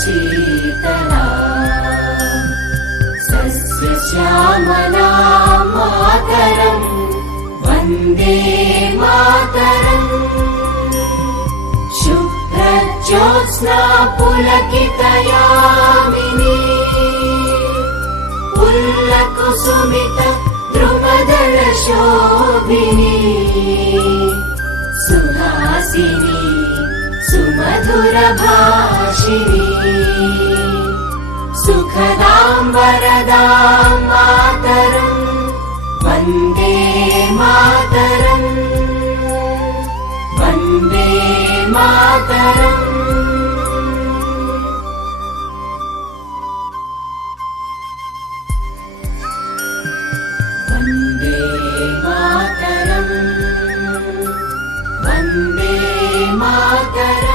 Sheetla सस्यश्यामला Mataram Vande Mataram शुभ्रज्योत्स्ना पुलकितयामिनी पुल्लकुसुमित द्रुमदलशोभिनी Suhasini सुमधुरभाषिणी सुखदां वरदां Mataram Vande Mataram Vande Mataram Vande Mataram Vande Mataram